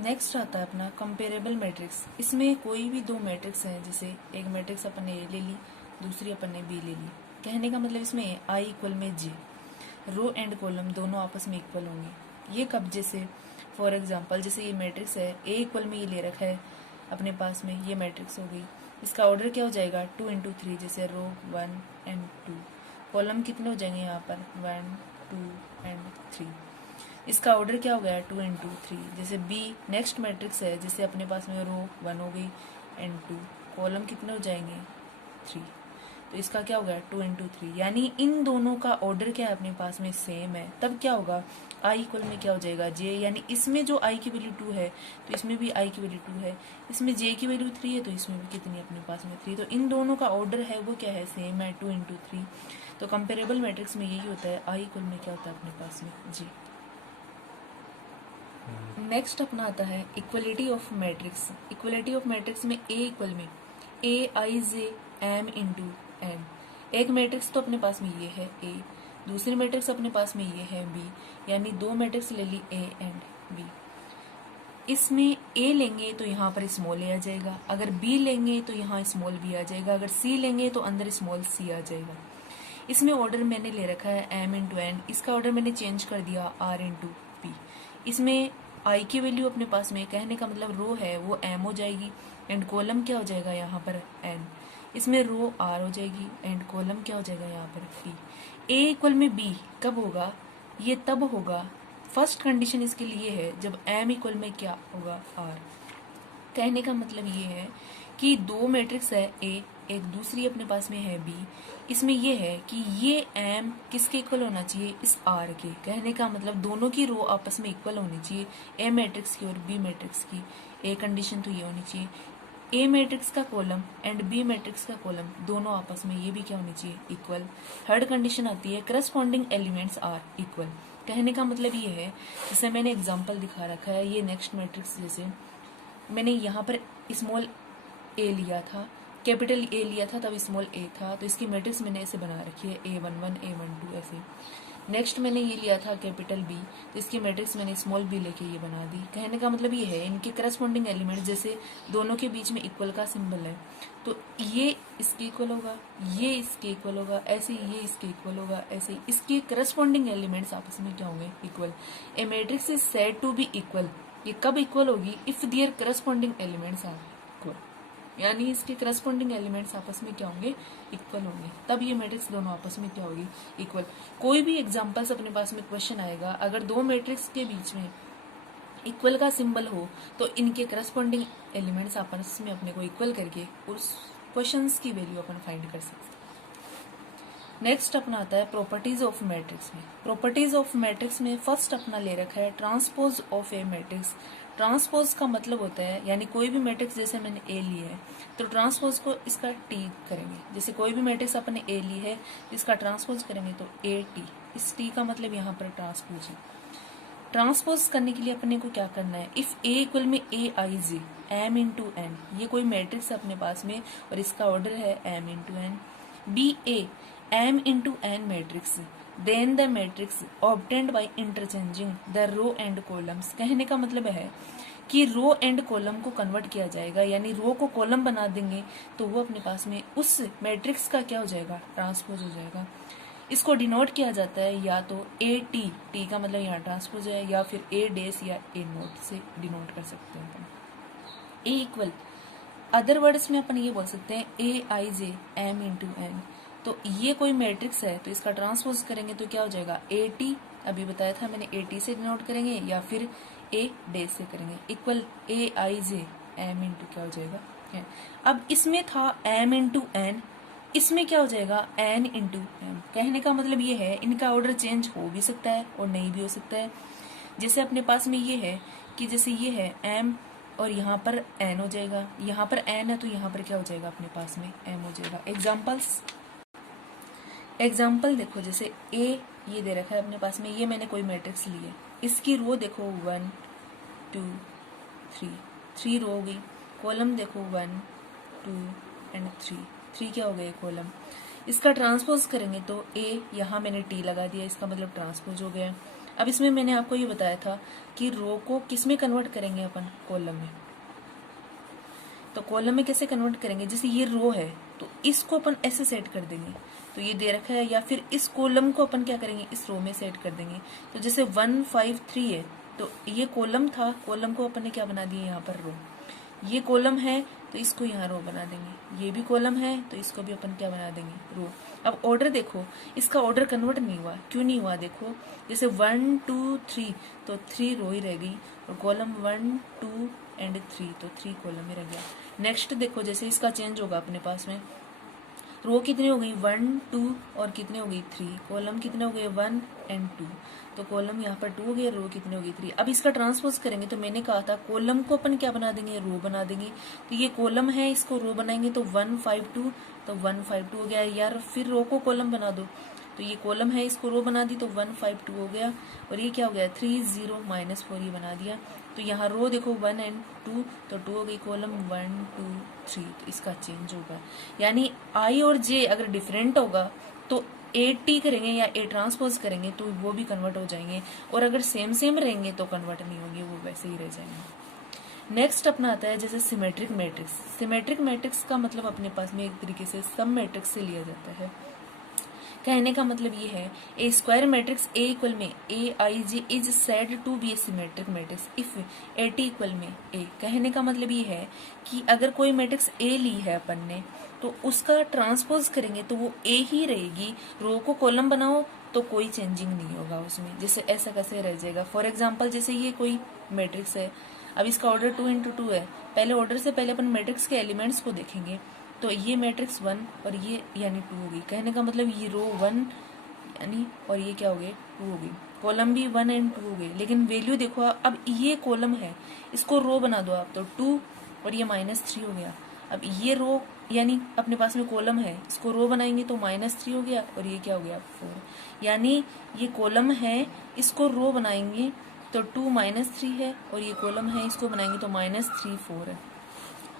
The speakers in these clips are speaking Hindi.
नेक्स्ट आता है अपना कंपेरेबल मैट्रिक्स। इसमें कोई भी दो मैट्रिक्स हैं, जैसे एक मैट्रिक्स अपन ने ए ले ली, दूसरी अपन ने बी ले ली। कहने का मतलब इसमें आई इक्वल में जे, रो एंड कॉलम दोनों आपस में इक्वल होंगे। ये कब? जैसे फॉर एग्जांपल जैसे ये मैट्रिक्स है, ए इक्वल में ये ले रखा है अपने पास में, ये मैट्रिक्स हो गई। इसका ऑर्डर क्या हो जाएगा? 2 इंटू 3, जैसे रो 1 एंड 2। कॉलम कितने हो जाएंगे यहाँ पर? 1 2 एंड 3। इसका ऑर्डर क्या हो गया? 2 इंटू 3। जैसे बी नेक्स्ट मैट्रिक्स है, जैसे अपने पास में रो 1 हो गई एंड 2, कॉलम कितने हो जाएंगे? 3। तो इसका क्या हो गया? 2 इंटू 3। यानी इन दोनों का ऑर्डर क्या है अपने पास में? सेम है। तब क्या होगा? आई इक्वल में क्या हो जाएगा? जे। यानी इसमें जो आई की वैल्यू 2 है तो इसमें भी आई की वैल्यू 2 है, इसमें जे की वैल्यू 3 है तो इसमें भी कितनी अपने पास में? 3। तो इन दोनों का ऑर्डर है वो क्या है? सेम है, 2 इंटू 3। तो कंपेरेबल मैट्रिक्स में यही होता है, आई इक्वल में क्या होता है अपने पास में? जे। नेक्स्ट अपना आता है equality of matrix. Equality of matrix में ए इक्वल में a i J M into N. एक मैट्रिक्स तो अपने पास में ये है ए, दूसरी मैट्रिक्स अपने पास में ये है बी, यानी दो मैट्रिक्स ले ली ए एंड बी। इसमें ए लेंगे तो यहाँ पर स्मॉल ए आ जाएगा, अगर बी लेंगे तो यहाँ स्मॉल बी आ जाएगा, अगर सी लेंगे तो अंदर स्मॉल सी आ जाएगा। इसमें ऑर्डर मैंने ले रखा है एम इंटू एन, इसका ऑर्डर मैंने चेंज कर दिया आर इंटू पी। इसमें आई की वैल्यू अपने पास में, कहने का मतलब रो है वो एम हो जाएगी एंड कॉलम क्या हो जाएगा यहाँ पर? एन। इसमें रो आर हो जाएगी एंड कॉलम क्या हो जाएगा यहाँ पर? पी। ए इक्वल में बी कब होगा? ये तब होगा, फर्स्ट कंडीशन इसके लिए है जब एम इक्वल में क्या होगा? आर। कहने का मतलब ये है कि दो मैट्रिक्स है ए, एक दूसरी अपने पास में है बी। इसमें ये है कि ये एम किसके इक्वल होना चाहिए? इस आर के। कहने का मतलब दोनों की रो आपस में इक्वल होनी चाहिए, ए मैट्रिक्स की और बी मैट्रिक्स की। ए कंडीशन तो ये होनी चाहिए, ए मैट्रिक्स का कॉलम एंड बी मैट्रिक्स का कॉलम दोनों आपस में ये भी क्या होनी चाहिए? इक्वल। थर्ड कंडीशन आती है करस्पॉन्डिंग एलिमेंट्स आर इक्वल। कहने का मतलब ये है, जैसे मैंने एग्जाम्पल दिखा रखा है, ये नेक्स्ट मैट्रिक्स जैसे मैंने यहाँ पर स्मॉल ए लिया था, कैपिटल ए लिया था तब स्मॉल ए था, तो इसकी मैट्रिक्स मैंने ऐसे बना रखी है A11 A12 ऐसे। नेक्स्ट मैंने ये लिया था कैपिटल बी, तो इसकी मैट्रिक्स मैंने स्मॉल बी लेके ये बना दी। कहने का मतलब ये है इनके करस्पॉन्डिंग एलिमेंट जैसे दोनों के बीच में इक्वल का सिंबल है तो ये इसके इक्वल होगा, ये इसके इक्वल होगा, ऐसे ये इसके इक्वल होगा, ऐसे इसके करस्पॉन्डिंग एलिमेंट्स आपस में क्या होंगे? Equal. A matrix is said to be equal. ये कब इक्वल होगी? If there corresponding elements are equal, यानी इसके करस्पॉन्डिंग एलिमेंट्स आपस में क्या होंगे? इक्वल होंगे, तब ये मैट्रिक्स दोनों आपस में क्या होगी? इक्वल। कोई भी एग्जांपल्स अपने पास में क्वेश्चन आएगा, अगर दो मैट्रिक्स के बीच में इक्वल का सिंबल हो तो इनके करस्पॉन्डिंग एलिमेंट्स आपस में अपने को इक्वल करके उस क्वेश्चंस की वैल्यू अपन फाइंड कर सकते हैं। नेक्स्ट अपना आता है प्रॉपर्टीज ऑफ मैट्रिक्स में। प्रॉपर्टीज ऑफ मैट्रिक्स में फर्स्ट अपना ले रखा है transpose of A matrix. Transpose का मतलब होता है, यानी कोई भी मैट्रिक्स जैसे मैंने ए ली है तो ट्रांसपोज को इसका टी करेंगे। जैसे कोई भी मैट्रिक्स अपन ने ए ली है इसका ट्रांसपोज करेंगे तो ए टी। इस टी का मतलब यहाँ पर ट्रांसपोज है। ट्रांसपोज करने के लिए अपने को क्या करना है? इफ ए इक्वल में a i J M into N, ये कोई मैट्रिक्स है अपने पास में और इसका ऑर्डर है m into n. Be a m into n matrix, then the matrix obtained by interchanging the row and columns. कहने का मतलब है कि रो एंड कॉलम को कन्वर्ट किया जाएगा, यानी रो को कॉलम बना देंगे तो वो अपने पास में उस मैट्रिक्स का क्या हो जाएगा? ट्रांसपोज हो जाएगा। इसको डिनोट किया जाता है या तो ए टी, टी का मतलब यहाँ ट्रांसपोज है, या फिर ए डेस या ए नोट से डिनोट कर सकते हैं अपन। ए इक्वल, अदर वर्ड्स में अपन ये बोल सकते हैं ए i J M into N. तो ये कोई मैट्रिक्स है तो इसका ट्रांसपोज करेंगे तो क्या हो जाएगा? ए टी, अभी बताया था मैंने, ए टी से डिनोट करेंगे या फिर ए डेस से करेंगे। Equal A i J M into क्या हो जाएगा? एन। अब इसमें था एम इंटू एन, इसमें क्या हो जाएगा? N into m. कहने का मतलब ये है इनका ऑर्डर चेंज हो भी सकता है और नहीं भी हो सकता है। जैसे अपने पास में ये है कि जैसे ये है एम और यहाँ पर एन हो जाएगा, यहाँ पर एन है तो यहाँ पर क्या हो जाएगा? अपने पास में एम हो जाएगा। एग्जाम्पल देखो, जैसे ए ये दे रखा है अपने पास में, ये मैंने कोई मैट्रिक्स ली है, इसकी रो देखो 1 2 3 रो हो गई, कॉलम देखो 1 2 एंड 3 क्या हो गए? कॉलम। इसका ट्रांसपोज करेंगे तो ए, यहाँ मैंने टी लगा दिया, इसका मतलब ट्रांसपोज हो गया। अब इसमें मैंने आपको ये बताया था कि रो को किस में कन्वर्ट करेंगे अपन, कॉलम में। तो कॉलम में कैसे कन्वर्ट करेंगे, जैसे ये रो है तो इसको अपन ऐसे सेट कर देंगे, तो ये दे रखा है, या फिर इस कॉलम को अपन क्या करेंगे, इस रो में सेट कर देंगे। तो जैसे 1 5 3 है, तो ये कॉलम था, कॉलम को अपन ने क्या बना दिया यहाँ पर रो। ये कॉलम है तो इसको यहाँ रो बना देंगे, ये भी कॉलम है तो इसको भी अपन क्या बना देंगे, रो। अब ऑर्डर देखो, इसका ऑर्डर कन्वर्ट नहीं हुआ, क्यों नहीं हुआ, देखो जैसे 1 2 3 तो 3 रो ही रह गई, और कॉलम 1 2 एंड 3 तो 3 कॉलम ही रह गया। नेक्स्ट देखो, जैसे इसका चेंज होगा अपने पास में, रो कितनी हो गई 1 2 और कितनी हो गई 3, कॉलम कितने हो गए 1 एंड 2, तो कॉलम यहाँ पर 2 हो गया, रो कितनी हो गई 3। अब इसका ट्रांसपोज करेंगे तो मैंने कहा था कॉलम को अपन क्या बना देंगे, रो बना देंगे। तो ये कॉलम है, इसको रो बनाएंगे तो 1 5 2, तो 1 5 2 हो गया यार। फिर रो को कॉलम बना दो, तो ये कॉलम है, इसको रो बना दी तो 1 5 2 हो गया, और ये क्या हो गया 3 0 -4 ये बना दिया। तो यहाँ रो देखो 1 एंड 2, तो 2 हो गई, कॉलम 1 2 3, तो इसका चेंज होगा। यानी आई और जे अगर डिफरेंट होगा तो ए टी करेंगे या ए ट्रांसपोज करेंगे तो वो भी कन्वर्ट हो जाएंगे, और अगर सेम सेम रहेंगे तो कन्वर्ट नहीं होंगे, वो वैसे ही रह जाएंगे। नेक्स्ट अपना आता है जैसे सिमेट्रिक मैट्रिक्स। सिमेट्रिक मैट्रिक्स का मतलब अपने पास में एक तरीके से सब मैट्रिक्स से लिया जाता है। कहने का मतलब ये है, A square matrix A equal में a i j is said to be a symmetric matrix if A T equal में ए। कहने का मतलब ये है कि अगर कोई मैट्रिक्स ए ली है अपन ने, तो उसका ट्रांसपोज करेंगे तो वो ए ही रहेगी, रो को कॉलम बनाओ तो कोई चेंजिंग नहीं होगा उसमें, जैसे ऐसा कैसे रह जाएगा। फॉर एग्जाम्पल जैसे ये कोई मैट्रिक्स है, अब इसका ऑर्डर 2 × 2 है, पहले ऑर्डर से पहले अपन मैट्रिक्स के एलिमेंट्स को देखेंगे, तो ये मैट्रिक्स 1 और ये यानी 2 होगी। कहने का मतलब ये रो 1 यानी, और ये क्या हो गए 2 हो गई, कॉलम भी 1 एंड 2 हो गए, लेकिन वैल्यू देखो अब ये कॉलम है, इसको रो बना दो आप, तो 2 और ये -3 हो गया। अब ये रो यानी अपने पास में कॉलम है, इसको रो बनाएंगे तो -3 हो गया, और ये क्या हो गया 4। यानी ये कॉलम है, इसको रो बनाएंगे तो 2 -3 है, और ये कॉलम है, इसको बनाएंगे तो -3 4 है,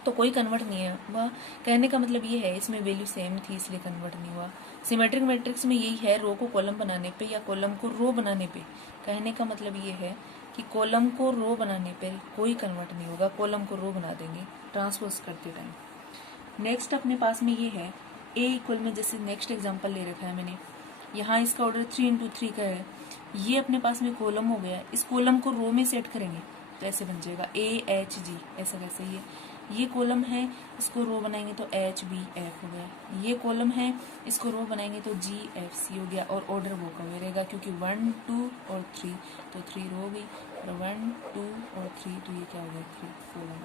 तो कोई कन्वर्ट नहीं है वह। कहने का मतलब ये है इसमें वैल्यू सेम थी इसलिए कन्वर्ट नहीं हुआ। सिमेट्रिक मैट्रिक्स में यही है, रो को कॉलम बनाने पे या कॉलम को रो बनाने पे, कहने का मतलब ये है कि कॉलम को रो बनाने पे कोई कन्वर्ट नहीं होगा, कॉलम को रो बना देंगे ट्रांसपोज करते टाइम। नेक्स्ट अपने पास में ये है ए इक्वल में, जैसे नेक्स्ट एग्जाम्पल ले रखा है मैंने, यहाँ इसका ऑर्डर 3 × 3 का है, ये अपने पास में कॉलम हो गया, इस कॉलम को रो में सेट करेंगे तो ऐसे बन जाएगा ए एच जी, ऐसा कैसे, ये कॉलम है, इसको रो बनाएंगे तो एच बी एफ हो गया, ये कॉलम है, इसको रो बनाएंगे तो जी एफ सी हो गया, और ऑर्डर वो का रहेगा क्योंकि 1 2 और 3, तो 3 रो हो गई, और 1 2 और 3, तो ये क्या हो गया 3 कॉलम।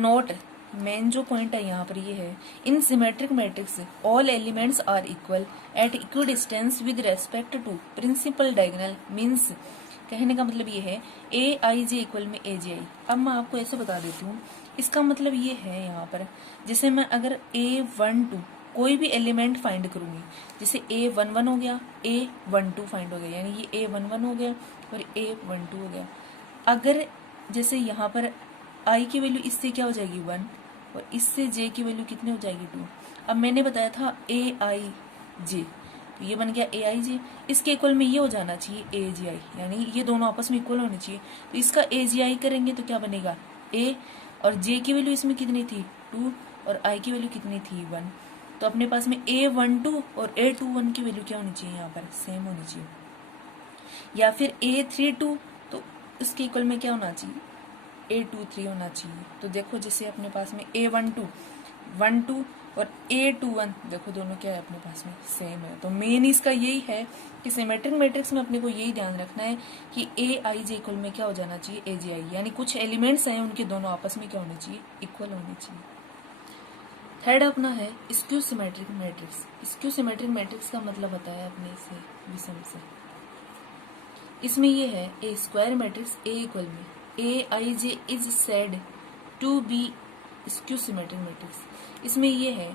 नोट, मेन जो पॉइंट है यहाँ पर ये है, in symmetric matrix all elements are equal at equal distance with respect to principal diagonal. Means कहने का मतलब ये है ए आई जे इक्वल में ए जे आई। अब मैं आपको ऐसे बता देती हूँ, इसका मतलब ये है यहाँ पर, जैसे मैं अगर A1 2 कोई भी एलिमेंट फाइंड करूंगी, जैसे A11 हो गया, A12 फाइंड हो गया, यानी ये A11 हो गया और A12 हो गया। अगर जैसे यहाँ पर आई की वैल्यू इससे क्या हो जाएगी 1, और इससे जे की वैल्यू कितनी हो जाएगी 2। अब मैंने बताया था ए आई जे, तो ये बन गया ए आई जे, इसके इक्वल में ये हो जाना चाहिए ए जी आई, यानी ये दोनों आपस में इक्वल होने चाहिए। तो इसका ए जी आई करेंगे तो क्या बनेगा ए, और जे की वैल्यू इसमें कितनी थी 2, और आई की वैल्यू कितनी थी 1। तो अपने पास में A12 और A21 की वैल्यू क्या होनी चाहिए, यहाँ पर सेम होनी चाहिए। या फिर A32, तो इसके इक्वल में क्या होना चाहिए A23 होना चाहिए। तो देखो जैसे अपने पास में A12 12 और A21, देखो दोनों क्या है अपने पास में सेम है। तो मेन इसका यही है कि सिमेट्रिक मैट्रिक्स में अपने को यही ध्यान रखना है कि ए आई जे इक्वल में क्या हो जाना चाहिए ए जे आई, यानी कुछ एलिमेंट्स हैं उनके दोनों आपस में क्या होने चाहिए इक्वल होने चाहिए। थर्ड अपना है skew symmetric matrix. Skew symmetric matrix का मतलब बताया अपने से विषम से। इसमें ये है A square matrix A equal में a i j is said to be skew symmetric matrix. इसमें ये है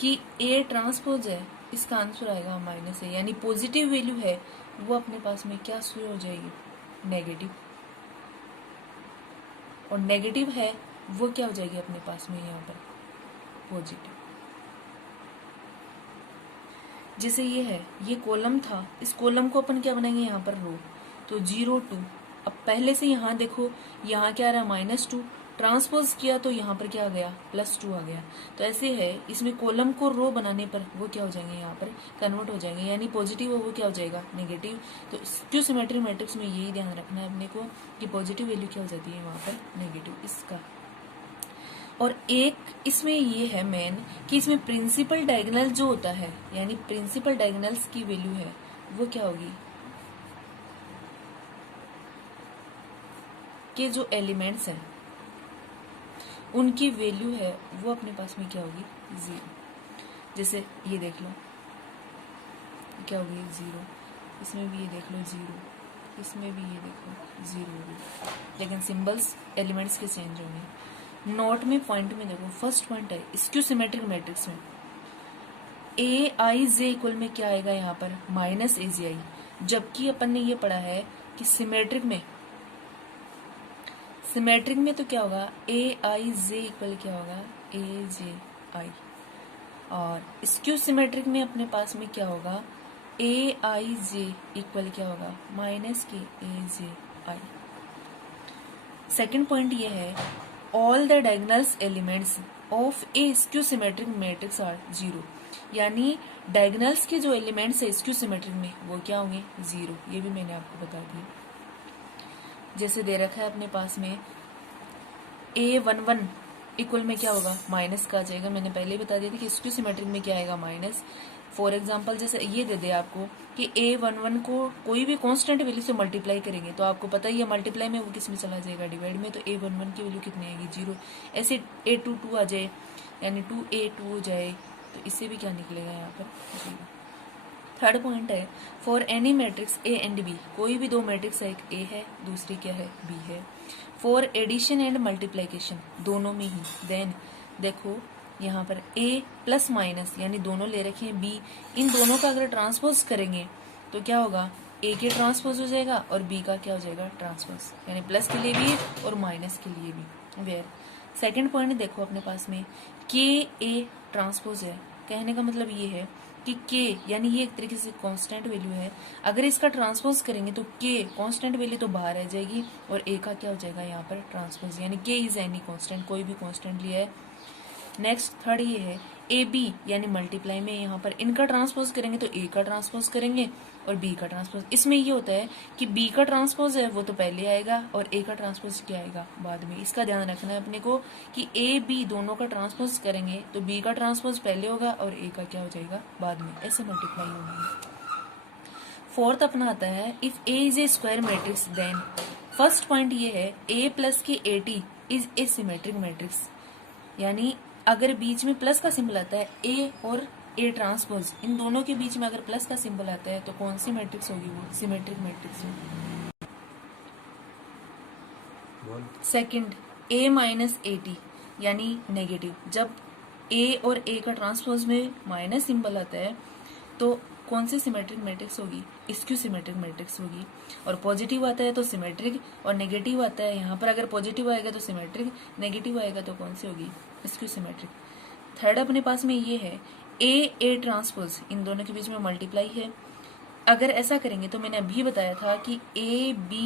कि ए ट्रांसपोज है, इसका आंसर आएगा माइनस है, यानी पॉजिटिव वैल्यू है वो अपने पास में क्या शुरू हो जाएगी नेगेटिव, और नेगेटिव है वो क्या हो जाएगी अपने पास में यहाँ पर पॉजिटिव। जैसे ये है, ये कॉलम था, इस कॉलम को अपन क्या बनाएंगे यहाँ पर रो, तो 0 2। अब पहले से यहाँ देखो, यहाँ क्या आ रहा है -2, ट्रांसपोज किया तो यहाँ पर क्या आ गया +2 आ गया। तो ऐसे है, इसमें कॉलम को रो बनाने पर वो क्या हो जाएंगे, यहाँ पर कन्वर्ट हो जाएंगे, यानी पॉजिटिव हो वो क्या हो जाएगा नेगेटिव। तो स्क्यू सिमेट्रिक मैट्रिक्स में यही ध्यान रखना है अपने को कि पॉजिटिव वैल्यू क्या हो जाती है वहाँ पर नेगेटिव इसका। और एक इसमें ये है मेन कि इसमें प्रिंसिपल डायगोनल जो होता है, यानी प्रिंसिपल डायगोनल्स की वैल्यू है वो क्या होगी, के जो एलिमेंट्स हैं उनकी वैल्यू है वो अपने पास में क्या होगी 0। जैसे ये देख लो क्या होगी 0, इसमें भी ये देख लो 0, इसमें भी ये देखो 0 होगी, लेकिन सिंबल्स एलिमेंट्स के चेंज होंगे। नोट में पॉइंट में देखो, फर्स्ट पॉइंट है स्क्यू सिमेट्रिक मैट्रिक्स में ए आई जे इक्वल में क्या आएगा यहाँ पर -AGI, जबकि अपन ने ये पढ़ा है कि सिमेट्रिक में तो क्या होगा AIJ इक्वल क्या होगा AJI, और स्क्यू सिमेट्रिक में अपने पास में क्या होगा AIJ इक्वल क्या होगा -KAJI। सेकेंड पॉइंट ये है all the diagonals elements of a skew symmetric matrix are 0, यानी डायगोनल्स के जो एलिमेंट्स है स्क्यू सिमेट्रिक में वो क्या होंगे 0। ये भी मैंने आपको बता दिया। जैसे दे रखा है अपने पास में A11 इक्वल में क्या होगा माइनस का आ जाएगा, मैंने पहले ही बता दिया था कि स्क्यू सिमेट्रिक में क्या आएगा माइनस। फॉर एग्जांपल जैसे ये दे दे आपको कि A11 को कोई भी कांस्टेंट वैल्यू से मल्टीप्लाई करेंगे तो आपको पता ही है मल्टीप्लाई में वो किस में चला जाएगा डिवाइड में, तो A11 की वैल्यू कितनी आएगी 0। ऐसे A22 आ जाए यानी 2A2 हो जाए तो इससे भी क्या निकलेगा यहाँ पर 0। थर्ड पॉइंट है for any matrix A and B, कोई भी दो मैट्रिक्स है, एक A है दूसरी क्या है B है, फॉर एडिशन एंड मल्टीप्लीकेशन दोनों में ही, देन देखो यहाँ पर A प्लस माइनस यानी दोनों ले रखे हैं B, इन दोनों का अगर ट्रांसपोज करेंगे तो क्या होगा A के ट्रांसपोज हो जाएगा और B का क्या हो जाएगा ट्रांसपोज, यानी प्लस के लिए भी और माइनस के लिए भी। वेयर सेकेंड पॉइंट देखो अपने पास में KA ट्रांसपोज है, कहने का मतलब ये है कि K यानी ये एक तरीके से कांस्टेंट वैल्यू है, अगर इसका ट्रांसपोज करेंगे तो K कांस्टेंट वैल्यू तो बाहर रह जाएगी और A का क्या हो जाएगा यहाँ पर ट्रांसपोज, यानी K इज एनी कांस्टेंट, कोई भी कांस्टेंट लिया है। नेक्स्ट थर्ड ये है AB यानी मल्टीप्लाई में यहाँ पर इनका ट्रांसपोज करेंगे तो A का ट्रांसपोज करेंगे और B का ट्रांसपोज। इसमें ये होता है कि B का ट्रांसपोज है वो तो पहले आएगा और A का ट्रांसपोज क्या आएगा बाद में, इसका ध्यान रखना है अपने को कि A B दोनों का ट्रांसपोज करेंगे तो B का ट्रांसपोज पहले होगा और A का क्या हो जाएगा बाद में, ऐसे मल्टीप्लाई होंगे। फोर्थ अपना आता है if A is a square matrix then, first point ये है A प्लस के AT is a symmetric matrix, यानी अगर बीच में प्लस का सिंबल आता है A और A ट्रांसपोज, इन दोनों के बीच में अगर प्लस का सिंबल आता है तो कौन सी मैट्रिक्स होगी वो सिमेट्रिक मैट्रिक्स होगी। सेकंड A माइनस AT यानी नेगेटिव, जब A और A का ट्रांसपोज में माइनस सिंबल आता है तो कौन सी सिमेट्रिक मैट्रिक्स होगी स्क्यू सिमेट्रिक मैट्रिक्स होगी, और पॉजिटिव आता है तो सिमेट्रिक और नेगेटिव आता है, यहाँ पर अगर पॉजिटिव आएगा तो सिमेट्रिक, नेगेटिव आएगा तो कौन सी होगी स्क्यू सिमेट्रिक। थर्ड अपने पास में ये है A ट्रांसपोज, इन दोनों के बीच में मल्टीप्लाई है, अगर ऐसा करेंगे तो मैंने अभी बताया था कि A B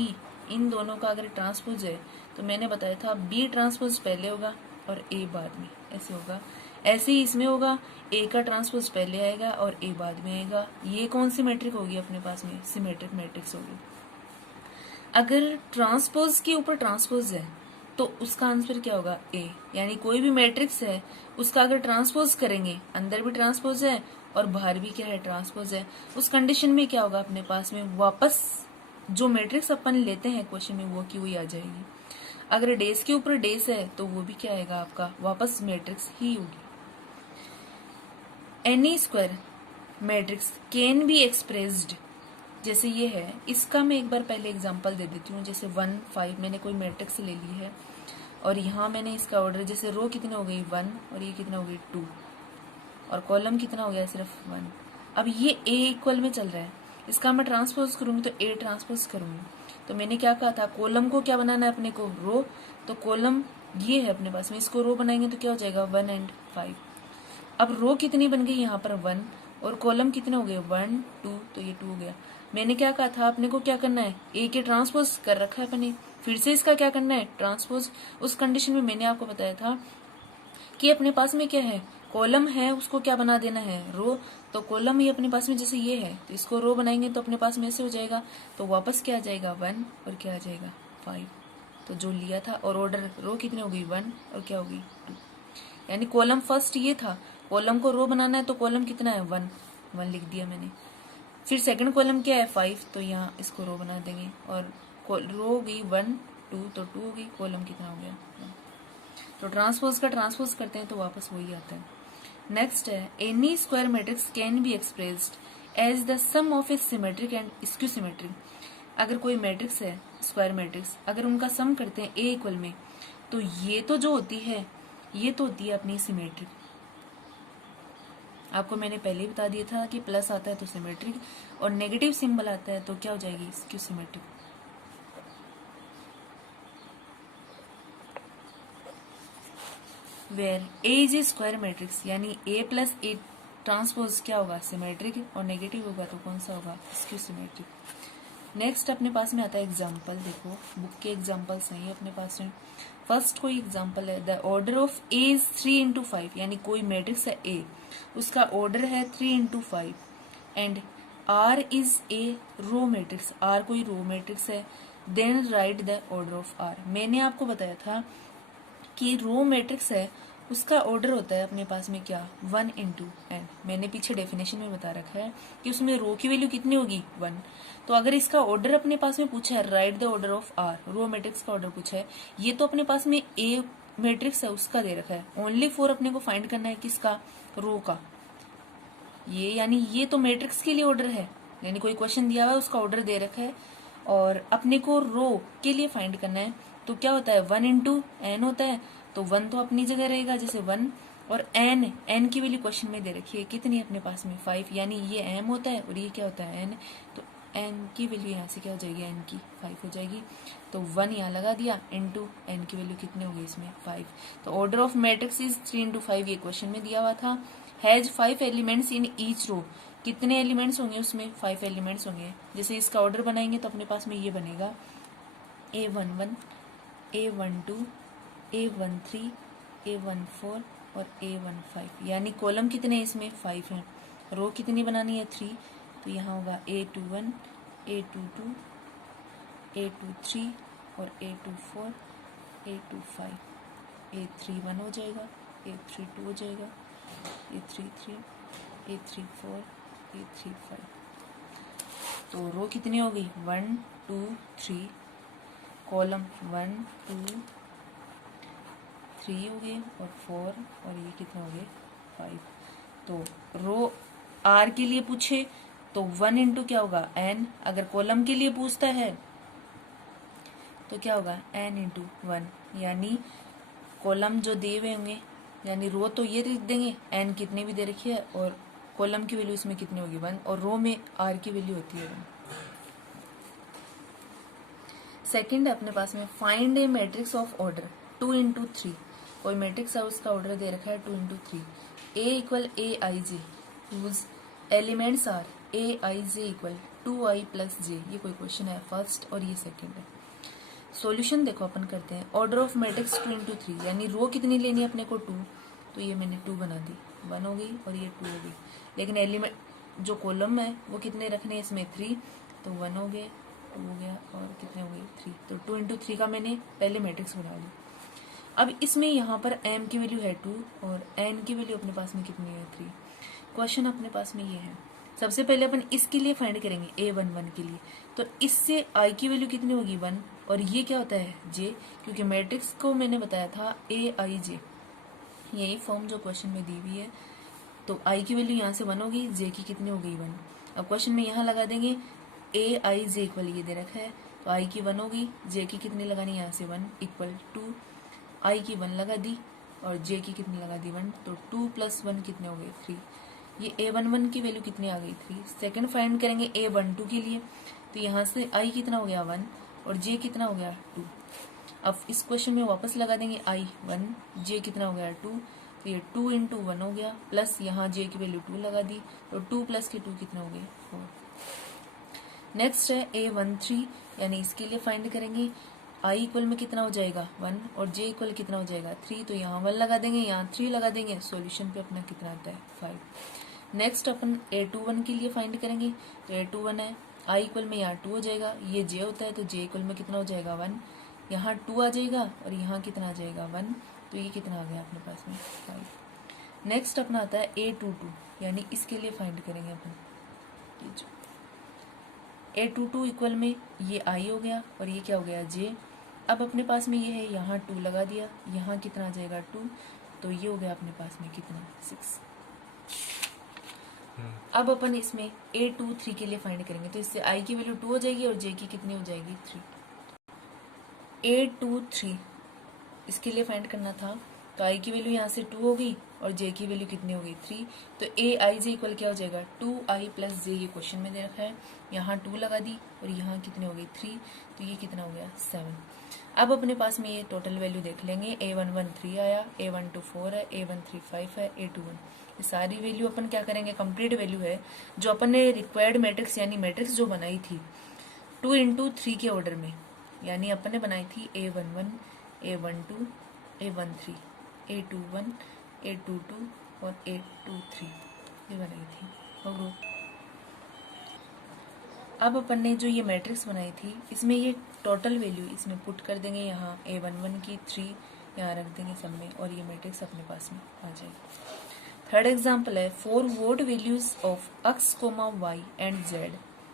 इन दोनों का अगर ट्रांसपोज है तो मैंने बताया था B ट्रांसपोज पहले होगा और A बाद में, ऐसे होगा। ऐसे ही इसमें होगा A का ट्रांसपोज पहले आएगा और A बाद में आएगा, ये कौन सी मैट्रिक होगी अपने पास में सिमेट्रिक मैट्रिक्स होगी। अगर ट्रांसपोज के ऊपर ट्रांसपोज है तो उसका आंसर क्या होगा A, यानी कोई भी मैट्रिक्स है उसका अगर ट्रांसपोज करेंगे, अंदर भी ट्रांसपोज है और बाहर भी क्या है ट्रांसपोज है, उस कंडीशन में क्या होगा अपने पास में वापस जो मैट्रिक्स अपन लेते हैं क्वेश्चन में वो की हुई आ जाएगी। अगर डेज के ऊपर डेज है तो वो भी क्या आएगा आपका वापस मैट्रिक्स ही होगी। Any square matrix can be expressed, जैसे ये है, इसका मैं एक बार पहले एग्जांपल दे देती हूँ। जैसे 1 5 मैंने कोई मैट्रिक्स ले ली है और यहाँ मैंने इसका ऑर्डर, जैसे रो कितनी हो गई 1 और ये कितना हो गई 2 और कॉलम कितना हो गया सिर्फ 1। अब ये A इक्वल में चल रहा है, इसका मैं ट्रांसपोज करूंगी तो A ट्रांसपोज करूंगी, तो मैंने क्या कहा था कॉलम को क्या बनाना है अपने को रो, तो कॉलम ये है अपने पास में, इसको रो बनाएंगे तो क्या हो जाएगा 1 and 5। अब रो कितनी बन गई यहाँ पर 1 और कॉलम कितने हो गए 1 2, तो ये 2 हो गया। मैंने क्या कहा था, अपने को क्या करना है, ए के ट्रांसपोज कर रखा है अपने, फिर से इसका क्या करना है, ट्रांसपोज। उस कंडीशन में मैंने आपको बताया था कि अपने पास में क्या है, कॉलम है, उसको क्या बना देना है, रो। तो कॉलम ही अपने पास में जैसे ये है, तो इसको रो बनाएंगे तो अपने पास में ऐसे हो जाएगा, तो वापस क्या आ जाएगा 1 और क्या आ जाएगा 5, तो जो लिया था। और ऑर्डर रो कितनी हो गई 1 और क्या हो गई 2, यानी कॉलम फर्स्ट ये था, कॉलम को रो बनाना है तो कॉलम कितना है 1 लिख दिया मैंने। फिर सेकंड कॉलम क्या है 5, तो यहाँ इसको रो बना देंगे, और रो हो गई 1 2, तो 2 हो गई, कॉलम कितना हो गया 1। तो ट्रांसपोज का ट्रांसपोज करते हैं तो वापस वही आता है। नेक्स्ट है, any square matrix can be expressed as the sum of a symmetric and skew symmetric. अगर कोई मैट्रिक्स है स्क्वायर मैट्रिक्स, अगर उनका सम करते हैं ए इक्वल में, तो ये तो जो होती है, ये तो होती है अपनी सिमेट्रिक। आपको मैंने पहले ही बता दिया था कि प्लस आता है तो सिमेट्रिक, और नेगेटिव सिंबल आता है तो क्या हो जाएगी skew symmetric. Where A is a square matrix, यानी ए प्लस ए ट्रांसपोज क्या होगा सिमेट्रिक, और नेगेटिव होगा तो कौन सा होगा स्क्यू सिमेट्रिक। नेक्स्ट अपने पास में आता है एग्जाम्पल। देखो बुक के एग्जाम्पल्स हैं ये अपने पास में। फर्स्ट कोई एग्जाम्पल है, the order of A is 3 into 5, यानी कोई मैट्रिक्स है ए, उसका ऑर्डर है 3 into 5, and R is a row matrix, R कोई रो मैट्रिक्स है, then write the order of R. मैंने आपको बताया था कि रो मैट्रिक्स है, उसका ऑर्डर होता है अपने पास में क्या 1 into n। मैंने पीछे डेफिनेशन में बता रखा है कि उसमें रो की वैल्यू कितनी होगी 1। तो अगर इसका ऑर्डर अपने पास में पूछा है, write the order of R, row matrix का ऑर्डर पूछा है, ये तो अपने पास में ए मैट्रिक्स है उसका दे रखा है, ओनली फॉर अपने को फाइंड करना है किसका, रो का। ये यानी ये तो मैट्रिक्स के लिए ऑर्डर है, यानी कोई क्वेश्चन दिया हुआ है उसका ऑर्डर दे रखा है, और अपने को रो के लिए फाइंड करना है, तो क्या होता है 1 into n होता है, तो 1 तो अपनी जगह रहेगा जैसे 1, और n की वैल्यू क्वेश्चन में दे रखी है कितनी अपने पास में 5, यानी ये m होता है और ये क्या होता है n, तो n की वैल्यू यहाँ से क्या हो जाएगी, n की 5 हो जाएगी, तो 1 यहाँ लगा दिया, इंटू n की वैल्यू कितनी हो गई इसमें 5। तो order of matrix is 3 into 5, ये क्वेश्चन में दिया हुआ था। Has 5 elements in each row, कितने एलिमेंट्स होंगे उसमें 5 एलिमेंट्स होंगे। जैसे इसका ऑर्डर बनाएंगे तो अपने पास में ये बनेगा A11 A12 A13 A14 और A15, यानी कॉलम कितने इसमें 5 हैं, रो कितनी बनानी है 3, तो यहाँ होगा A21 A22 A23 और A24 A25, A31 हो जाएगा, A32 हो जाएगा, A33 A34 A35। तो रो कितनी होगी 1 2 3, कॉलम 1 2 3 हो गए और 4, और ये कितने हो गए 5। तो रो आर के लिए पूछे तो 1 into क्या होगा n, अगर कॉलम के लिए पूछता है तो क्या होगा n into 1, यानी कॉलम जो दिए हुए होंगे, यानी रो तो ये लिख देंगे n कितने भी दे रखी है, और कॉलम की वैल्यू इसमें कितनी होगी 1, और रो में r की वैल्यू होती है 1। सेकंड है अपने पास में, find A matrix of order 2 into 3, कोई मैट्रिक्स है उसका ऑर्डर दे रखा है 2 into 3, A equal AIJ whose elements are AIJ equal 2I plus j, ये कोई क्वेश्चन है फर्स्ट और ये सेकंड है। सॉल्यूशन देखो अपन करते हैं, ऑर्डर ऑफ मैट्रिक्स 2 into 3, यानी रो कितनी लेनी है अपने को 2, तो ये मैंने 2 बना दी, 1 हो गई और ये 2 हो गई, लेकिन एलिमेंट जो कॉलम है वो कितने रखने हैं इसमें 3, तो 1 हो गए 2 हो गया और कितने हो गए 3, तो 2 into 3 का मैंने पहले मैट्रिक्स बना ली। अब इसमें यहाँ पर m की वैल्यू है 2 और n की वैल्यू अपने पास में कितनी है 3। क्वेश्चन अपने पास में ये है, सबसे पहले अपन इसके लिए फाइंड करेंगे A11 के लिए, तो इससे i की वैल्यू कितनी होगी 1, और ये क्या होता है j, क्योंकि मैट्रिक्स को मैंने बताया था AIJ, यही फॉर्म जो क्वेश्चन में दी हुई है। तो i की वैल्यू यहाँ से 1 होगी, j की कितनी हो गई 1। अब क्वेश्चन में यहाँ लगा देंगे AIJ इक्वल ये दे रखा है, तो i की 1 होगी, j की कितनी लगानी यहाँ से 1 इक्वल 2, i की 1 लगा दी और j की कितनी लगा दी 1, तो 2 + 1 कितने हो गए 3। ये A11 की वैल्यू कितनी आ गई 3। सेकंड फाइंड करेंगे A12 के लिए, तो यहाँ से i कितना हो गया 1 और j कितना हो गया 2। अब इस क्वेश्चन में वापस लगा देंगे i 1, j कितना हो गया 2, तो ये 2 इंटू 1 हो गया, प्लस यहाँ j की वैल्यू 2 लगा दी, तो 2 प्लस के 2 कितने हो गए 4। नेक्स्ट है A13, यानी इसके लिए फाइंड करेंगे I इक्वल में कितना हो जाएगा 1 और j इक्वल कितना हो जाएगा 3, तो यहाँ 1 लगा देंगे, यहाँ 3 लगा देंगे, सॉल्यूशन पे अपना कितना आता है 5। नेक्स्ट अपन A21 के लिए फाइंड करेंगे, तो A21 है I इक्वल में यहाँ 2 हो जाएगा, ये j होता है तो j इक्वल में कितना हो जाएगा 1, यहाँ 2 आ जाएगा और यहाँ कितना आ जाएगा 1, तो ये कितना आ गया अपने पास में 5। नेक्स्ट अपना आता है A22, यानी इसके लिए फाइंड करेंगे अपन A22 इक्वल में ये I हो गया और ये क्या हो गया j। अब अपने पास में ये है, यहाँ 2 लगा दिया, यहाँ कितना आ जाएगा 2, तो ये हो गया अपने पास में कितना 6। अब अपन इसमें A23 के लिए फाइंड करेंगे, तो इससे I की वैल्यू 2 हो जाएगी और j की कितनी हो जाएगी 3। A23 इसके लिए फाइंड करना था, तो I की वैल्यू यहाँ से 2 हो गई और j की वैल्यू कितनी हो गई 3, तो Aij इक्वल क्या हो जाएगा 2i प्लस j, ये क्वेश्चन में दे रखा है, यहाँ 2 लगा दी और यहाँ कितने हो गई 3, तो ये कितना हो गया 7। अब अपने पास में ये टोटल वैल्यू देख लेंगे, A11 3 आया, A12 4 है, A13 5 है, A21, ये सारी वैल्यू अपन क्या करेंगे कंप्लीट वैल्यू है जो अपन ने रिक्वायर्ड मैट्रिक्स यानी मैट्रिक्स जो बनाई थी 2 इंटू 3 के ऑर्डर में, यानी अपन ने बनाई थी A11 A12 A13 A21 A22 और A23, ये बनाई थी। और अब अपन ने जो ये मैट्रिक्स बनाई थी इसमें ये टोटल वैल्यू इसमें पुट कर देंगे, यहाँ A11 की 3 यहाँ रख देंगे सब में और ये मैट्रिक्स अपने पास में आ जाएगी। थर्ड एग्जाम्पल है 4 what values of x, y and z,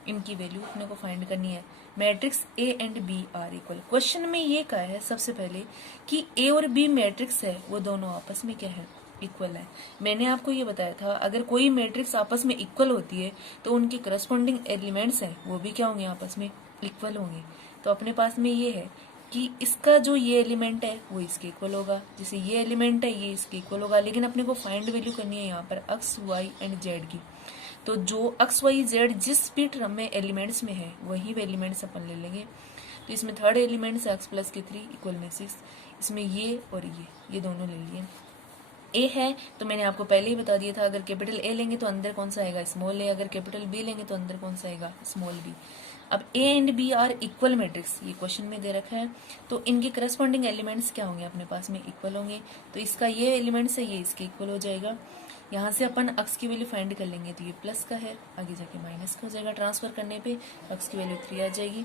इनकी वैल्यू अपने को फाइंड करनी है। Matrix A and B are equal. Question में ये कहा है सबसे पहले कि A और B मैट्रिक्स है वो दोनों आपस में क्या है इक्वल है। मैंने आपको ये बताया था अगर कोई मैट्रिक्स आपस में इक्वल होती है तो उनके करस्पॉन्डिंग एलिमेंट्स हैं वो भी क्या होंगे आपस में इक्वल होंगे। तो अपने पास में ये है कि इसका जो ये एलिमेंट है वो इसके इक्वल होगा, जैसे ये एलिमेंट है ये इसके इक्वल होगा, लेकिन अपने को फाइंड वैल्यू करनी है यहाँ पर x, y एंड z की। तो जो x, y, z जिस भी टर्म में एलिमेंट्स में है वही एलिमेंट्स अपन ले लेंगे। तो इसमें थर्ड एलिमेंट्स x प्लस के 3 इक्वल में 6, इसमें ये और ये दोनों ले लिए। A है तो मैंने आपको पहले ही बता दिया था अगर कैपिटल A लेंगे तो अंदर कौन सा आएगा स्मॉल a, अगर कैपिटल B लेंगे तो अंदर कौन सा आएगा स्मॉल b। अब A and B are equal matrix, ये क्वेश्चन में दे रखा है, तो इनके करस्पॉन्डिंग एलिमेंट्स क्या होंगे अपने पास में इक्वल होंगे। तो इसका ये एलिमेंट्स है ये इसके इक्वल हो जाएगा। यहाँ से अपन x की वैल्यू फाइंड कर लेंगे तो ये प्लस का है, आगे जाके माइनस का हो जाएगा, ट्रांसफर करने पे x की वैल्यू 3 आ जाएगी।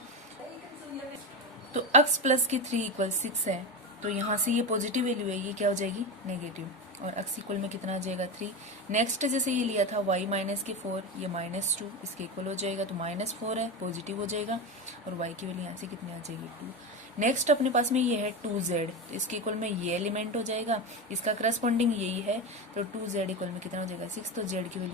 तो x प्लस की 3 इक्वल 6 है, तो यहाँ से ये पॉजिटिव वैल्यू है ये क्या हो जाएगी नेगेटिव, और x इक्वल में कितना आ जाएगा 3। नेक्स्ट जैसे ये लिया था y माइनस के 4, ये -2 इसके इक्वल हो जाएगा, तो -4 है पॉजिटिव हो जाएगा और y की वैल्यू यहाँ से कितनी आ जाएगी 2। नेक्स्ट अपने पास में ये है 2z, तो इसके इक्वल में ये एलिमेंट हो जाएगा, इसका करस्पॉन्डिंग यही है, तो 2z इक्वल में कितना हो जाएगा 6, तो z की वैल्यू